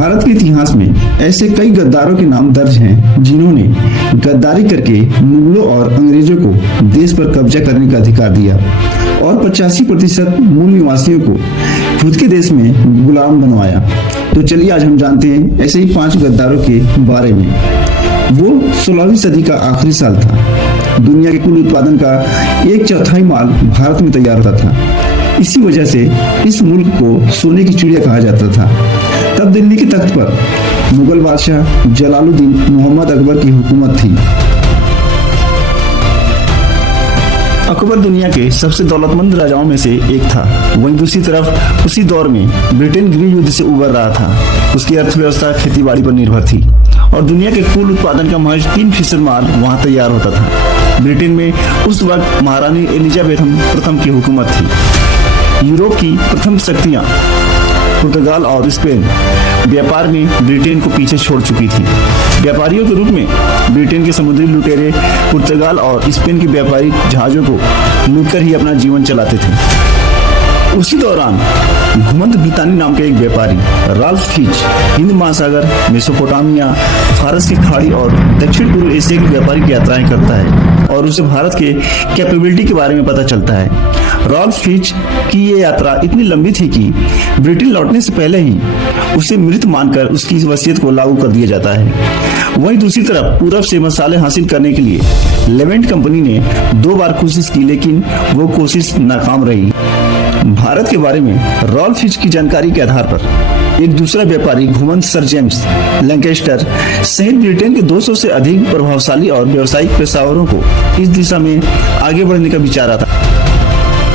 भारत के इतिहास में ऐसे कई गद्दारों के नाम दर्ज हैं जिन्होंने गद्दारी करके मुगलों और अंग्रेजों को देश पर कब्जा करने का अधिकार दिया और 85% मूल निवासियों को खुद के देश में गुलाम बनवाया। तो चलिए आज हम जानते हैं ऐसे ही 5 गद्दारों के बारे में। वो 16वीं सदी का आखिरी साल था। दुनिया के कुल उत्पादन का 1/4 माल भारत में तैयार होता था। इसी वजह से इस मुल्क को सोने की चिड़िया कहा जाता था। तब दिल्ली के तख्त पर मुगल बादशाह जलालुद्दीन मोहम्मद अकबर की हुकूमत थी। अकबर दुनिया के सबसे दौलतमंद राजाओं में से एक था। वहीं दूसरी तरफ उसी दौर में ब्रिटेन गृह युद्ध से उबर रहा था। उसकी अर्थव्यवस्था खेतीबाड़ी पर निर्भर थी और दुनिया के कुल उत्पादन का महज 3% माल वहां तैयार होता था। ब्रिटेन में उस वक्त महारानी एलिजाबेथ प्रथम की हुकूमत थी। यूरोप की प्रथम शक्तियां पुर्तगाल और स्पेन व्यापार में ब्रिटेन को पीछे छोड़ चुकी थी। व्यापारियों के रूप में ब्रिटेन के समुद्री लुटेरे पुर्तगाल और स्पेन के व्यापारिक जहाजों को लूटकर ही अपना जीवन चलाते थे। उसी दौरान घुमंत ब्रितानी नाम के एक व्यापारी राल्फ फिच हिंद महासागर, मेसोपोटामिया, फारस की खाड़ी और दक्षिण पूर्व एशिया की व्यापारिक यात्राएं करता है और उसे भारत के कैपेबिलिटी के बारे में पता चलता है। राल्फ फिच की ये यात्रा इतनी लंबी थी कि ब्रिटेन लौटने से पहले ही उसे मृत मानकर उसकी वसीयत को लागू कर दिया जाता है। वहीं दूसरी तरफ पूरब से मसाले हासिल करने के लिए लेवेंट कंपनी ने 2 बार कोशिश की, लेकिन वो कोशिश नाकाम रही। भारत के बारे में राल्फ फिच की जानकारी के आधार पर एक दूसरा व्यापारी घुमंत सर जेम्स लैंकेस्टर सहित ब्रिटेन के 200 से अधिक प्रभावशाली और व्यावसायिक पेशेवरों को इस दिशा में आगे बढ़ने का विचार आता।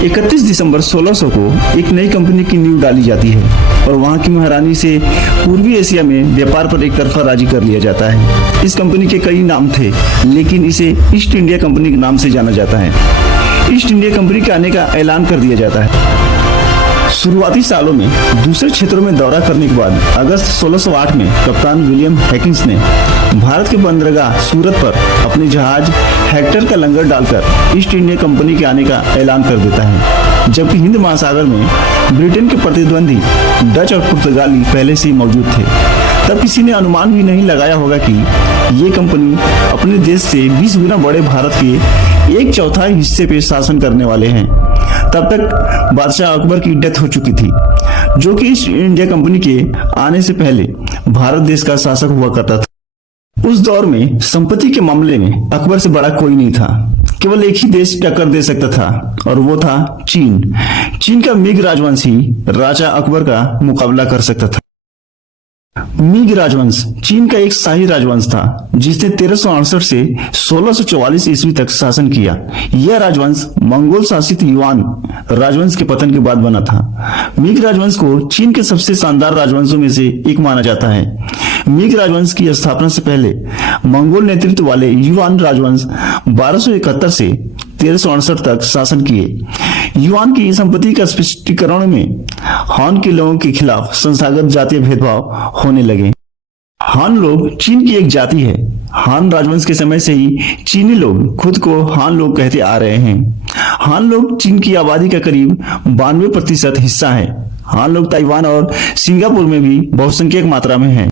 31 दिसंबर 1600 को एक नई कंपनी की नींव डाली जाती है और वहां की महारानी से पूर्वी एशिया में व्यापार पर एक तरफा राजी कर लिया जाता है। इस कंपनी के कई नाम थे, लेकिन इसे ईस्ट इंडिया कंपनी के नाम से जाना जाता है। ईस्ट इंडिया कंपनी के आने का ऐलान कर दिया जाता है। शुरुआती सालों में दूसरे क्षेत्रों में दौरा करने के बाद अगस्त 1608 में कप्तान विलियम हैकिंस ने भारत के बंदरगाह सूरत पर अपने जहाज हेक्टर का लंगर डालकर ईस्ट इंडिया कंपनी के आने का ऐलान कर देता है। जबकि हिंद महासागर में ब्रिटेन के प्रतिद्वंदी डच और पुर्तगाली पहले से ही मौजूद थे। तब किसी ने अनुमान भी नहीं लगाया होगा कि ये कंपनी अपने देश से 20 गुना बड़े भारत के 1/4 हिस्से पे शासन करने वाले हैं। तब तक बादशाह अकबर की डेथ हो चुकी थी, जो कि ईस्ट इंडिया कंपनी के आने से पहले भारत देश का शासक हुआ करता था। उस दौर में संपत्ति के मामले में अकबर से बड़ा कोई नहीं था। केवल एक ही देश टक्कर दे सकता था और वो था चीन। चीन का मिग राजवंश ही राजा अकबर का मुकाबला कर सकता था। मिग राजवंश चीन का एक शाही राजवंश था जिसने 1368 से 1644 ईस्वी तक शासन किया। यह राजवंश मंगोल शासित युआन राजवंश के पतन के बाद बना था। मिग राजवंश को चीन के सबसे शानदार राजवंशों में से एक माना जाता है। मिग राजवंश की स्थापना से पहले मंगोल नेतृत्व वाले युआन राजवंश 1271 से 1368 तक शासन किए। युआन की संपत्ति का स्पष्टीकरण में हान के लोगों के खिलाफ संस्थागत जातीय भेदभाव होने लगे। हान लोग चीन की एक जाति है। हान राजवंश के समय से ही चीनी लोग खुद को हान लोग कहते आ रहे हैं। हान लोग चीन की आबादी का करीब 92% हिस्सा है। हान लोग ताइवान और सिंगापुर में भी बहुसंख्यक मात्रा में हैं।